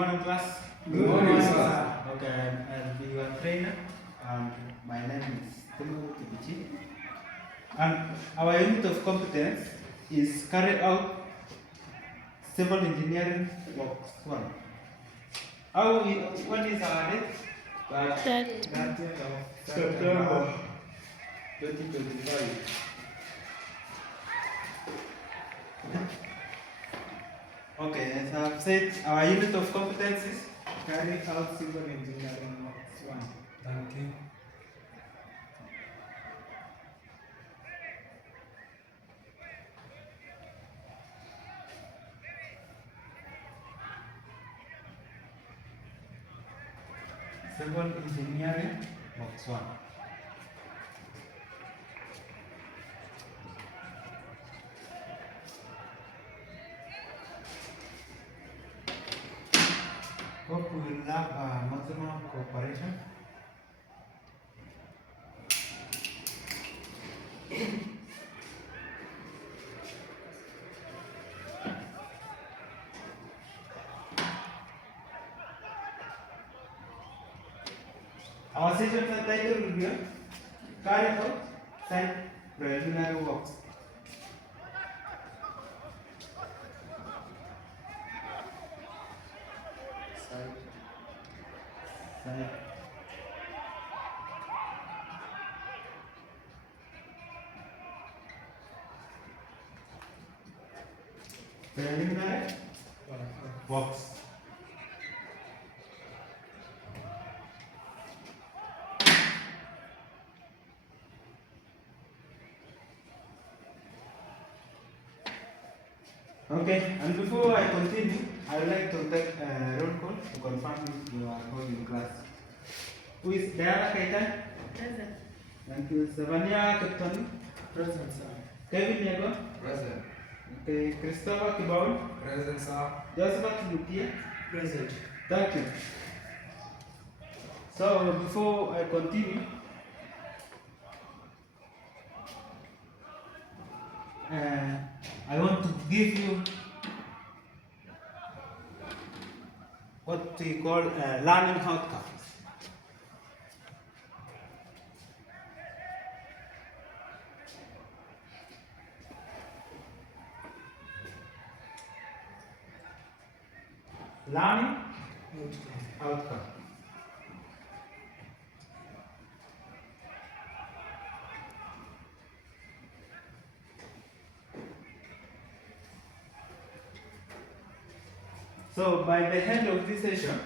morning, class. Good morning, sir. Okay, I'll be your trainer. My name is Timothy Kibichi. And our unit of competence is carry out civil engineering works 1. When is our date? 30th of September 2025. Okay, as I've said, our unit of competence is carry out civil engineering works 1. Thank you. civil engineering works 1. Hope we will have maximum cooperation. Our session title will be carry out site preliminary works. Site preliminary works. Okay, and before I continue, I would like to take a roll call to confirm if you are holding class. Who is Diana Kaitan? Present. Thank you. Savania Kaptani? Present, sir. Kevin Yago? Present. Okay, Christopher Kibaun? Present, sir. Josephat Lukia? Present. Thank you. So before I continue, I want to give you what we call learning outcomes. Learning outcome. So by the end of this session,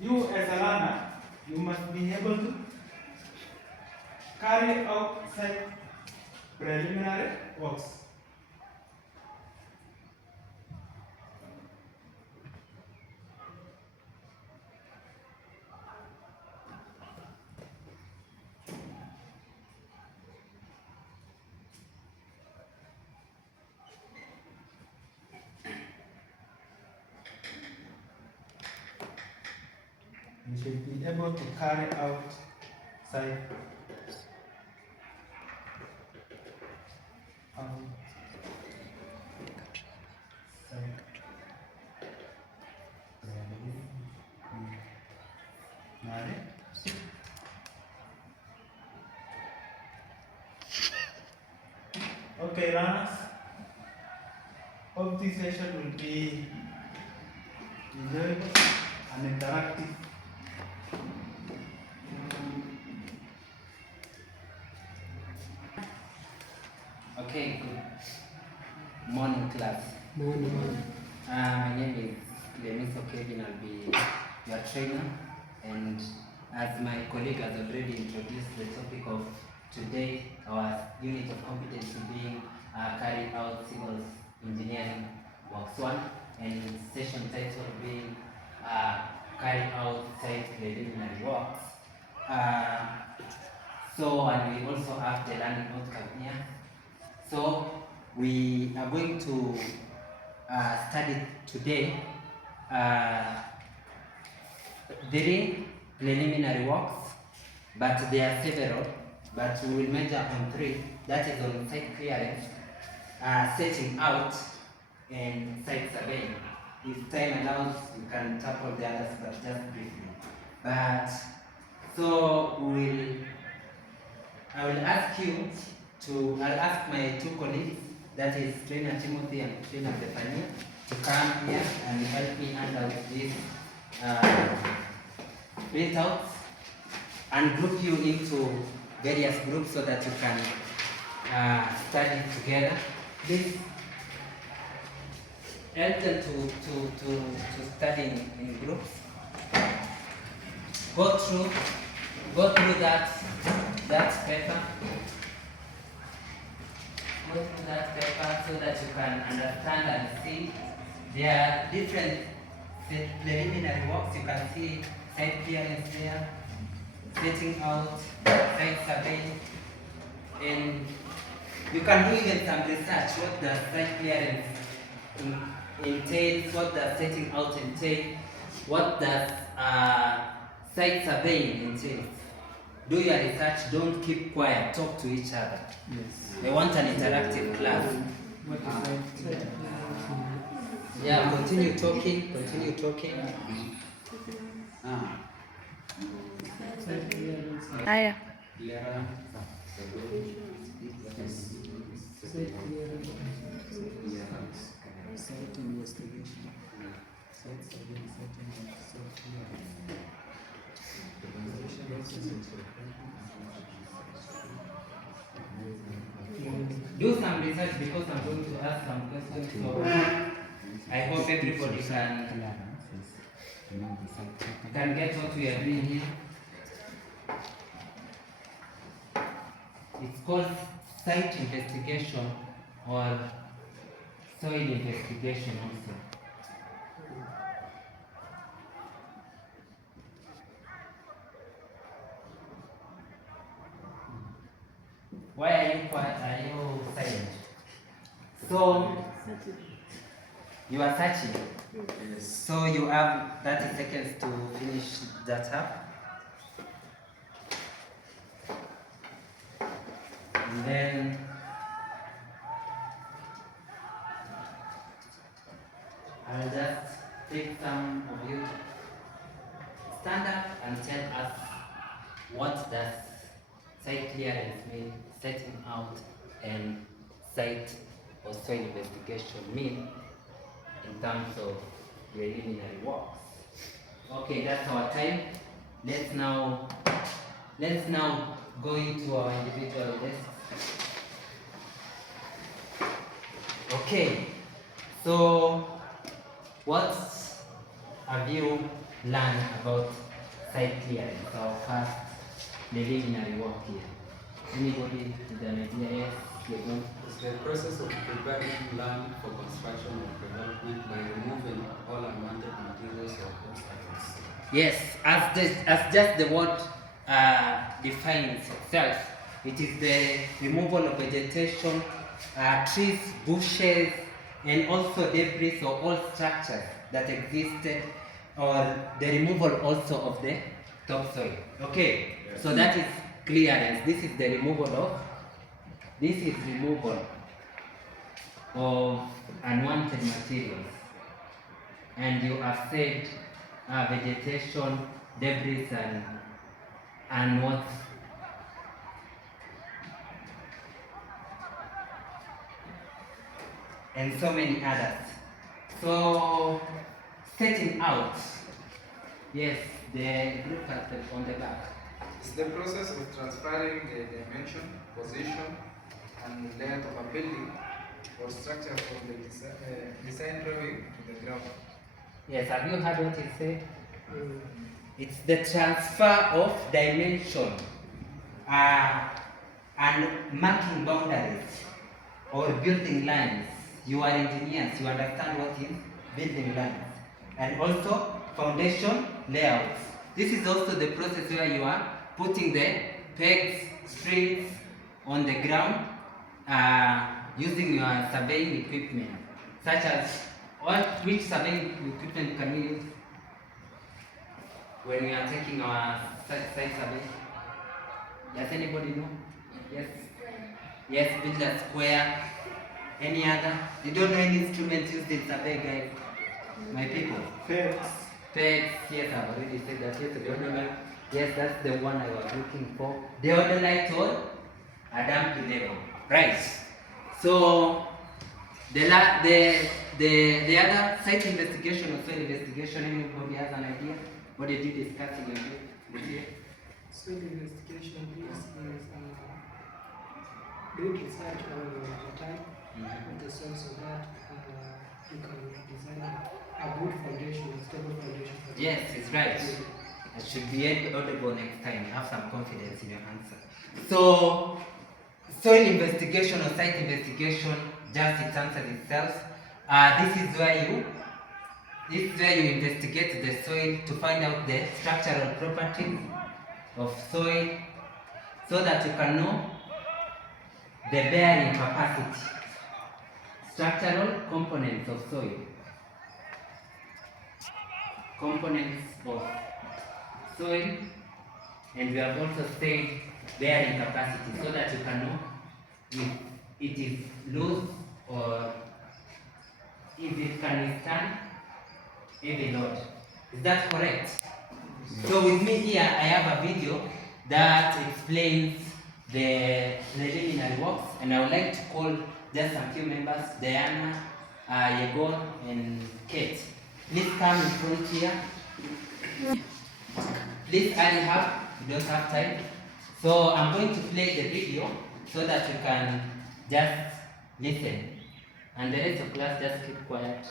you as a learner, you must be able to carry out site preliminary works. You should be able to carry out site preliminary. Okay, learners. Hope this session will be enjoyable and interactive. Okay, good morning, class. Morning. My name is Clemens Kevin. I'll be your trainer. And as my colleague has already introduced the topic of today, our unit of competency being carrying out civil engineering works 1, and session title being carrying out site preliminary works. And we also have the learning outcome here. So we are going to study today 3 preliminary works, but there are several, but we will measure on 3. That is on site clearance, setting out, and site surveying. If time allows, you can tackle the others, but just briefly. But so I will ask you I'll ask my 2 colleagues, that is Trainer Timothy and Trainer Bethania, to come here and help me hand out these printouts and group you into various groups so that you can study together. Please help them to study in groups. Go through that paper. Go through that paper so that you can understand and see. There are different preliminary works. You can see site clearance there, setting out, site survey, and you can do even some research. What does site clearance entails? What does setting out entail? What does site surveying entails? Do your research, don't keep quiet, talk to each other. Yes. I want an interactive class. What is that? Yeah, continue talking. Haya. Site investigation. Site survey, Do some research because I'm going to ask some questions. So I hope everybody can get what we are doing here. It's called site investigation or soil investigation also. Why are you quiet? Are you silent? So you are searching. Yes. So you have 30 seconds to finish that up. And then I'll just take some of you stand up and tell us what does site clearance mean, setting out, and site or soil investigation mean in terms of preliminary works. Okay, that's our time. Let's now go into our individual desks. Okay, so what have you learned about site clearance, our first preliminary work here? Anybody with an idea? Yes, you're going. It's the process of preparing land for construction and development by removing all unwanted materials or obstacles. Yes, as just the word defines itself, it is the removal of vegetation, trees, bushes, and also debris or all structures that existed, or the removal also of the topsoil. Okay, yes. So that is clearance. This is the removal of unwanted materials. And you have said vegetation, debris, and what? And so many others. So setting out. Yes, the group on the back. It's the process of transferring the dimension, position, and length of a building or structure from the design drawing to the ground. Yes, have you heard what it said? It's the transfer of dimension and marking boundaries or building lines. You are engineers, you understand what is building lines. And also foundation layouts. This is also the process where you are putting the pegs, strings on the ground using your surveying equipment, such as which surveying equipment can you use? when we are taking our site survey? Does anybody know? Yes. Yes, build a square. Any other? You don't know any instrument used in survey, guys? My people. Pegs. Pegs. Yes, I've already said that. Yes, the order. Yes, that's the one I was looking for. The order light on a damp level. Right. So the other site investigation or soil investigation, anybody has an idea? What did you discuss in your group? Soil investigation is doing research on the type of the soil so that you can design a good foundation, a stable foundation. Yes, it's right. I should be audible next time. Have some confidence in your answer. So, soil investigation or site investigation, just it answers itself. This is where you investigate the soil to find out the structural properties of soil, so that you can know the bearing capacity, structural components of soil, and we have also said bearing capacity, so that you can know if it is loose or if it can withstand heavy load. Is that correct? So with me here, I have a video that explains the preliminary works, and I would like to call just a few members, Diana, Yegon, and Kate. Please come in front here. Please hurry up, you don't have time. So I'm going to play the video so that you can just listen. And the rest of class, just keep quiet.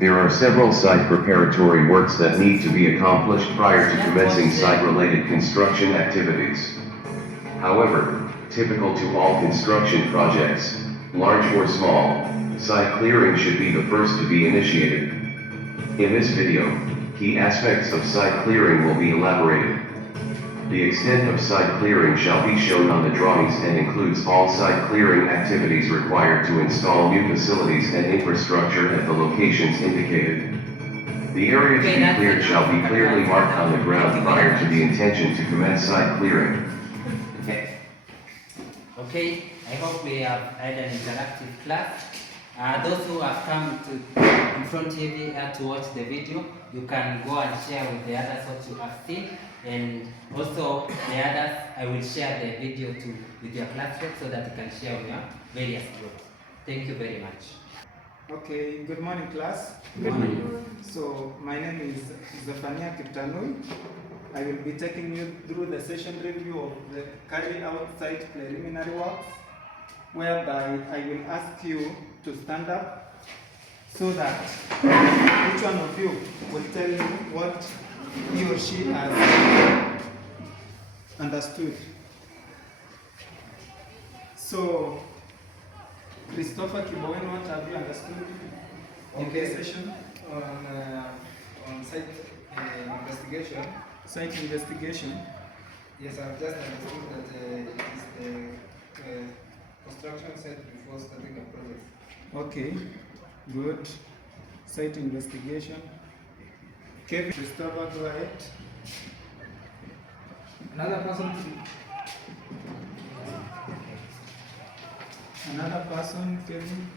There are several site preparatory works that need to be accomplished prior to commencing site-related construction activities. However, typical to all construction projects, large or small, site clearing should be the first to be initiated. In this video, key aspects of site clearing will be elaborated. The extent of site clearing shall be shown on the drawings and includes all site clearing activities required to install new facilities and infrastructure at the locations indicated. The area to be cleared shall be clearly marked on the ground prior to the intention to commence site clearing. Okay, I hope we have had an interactive class. Those who have come in front here to watch the video, you can go and share with the others what you have seen, and also the others, I will share the video with your classmates so that you can share on your various groups. Thank you very much. Okay, good morning class. Good morning. So my name is Zephania Kiptanui. I will be taking you through the session review of the carry out site preliminary works, whereby I will ask you to stand up so that each one of you will tell me what he or she has understood. So, Christopher Kibowen, what have you understood in this session? On site investigation. Site investigation. Yes, I've just understood that it is the construction site before starting a project. Okay, good. Site investigation. Kevin, Christopher, go ahead. Another person, Kevin.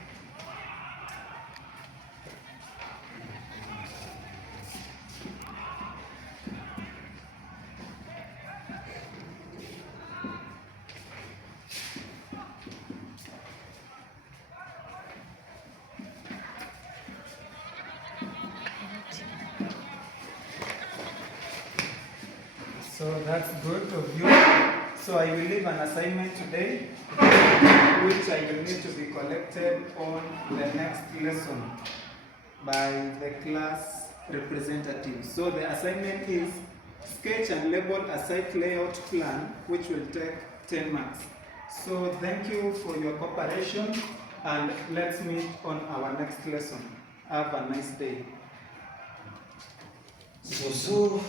So that's good of you. So I will leave an assignment today, which I will need to be collected on the next lesson by the class representative. So the assignment is sketch and label a site layout plan, which will take 10 marks. So thank you for your cooperation, and let's meet on our next lesson. Have a nice day. So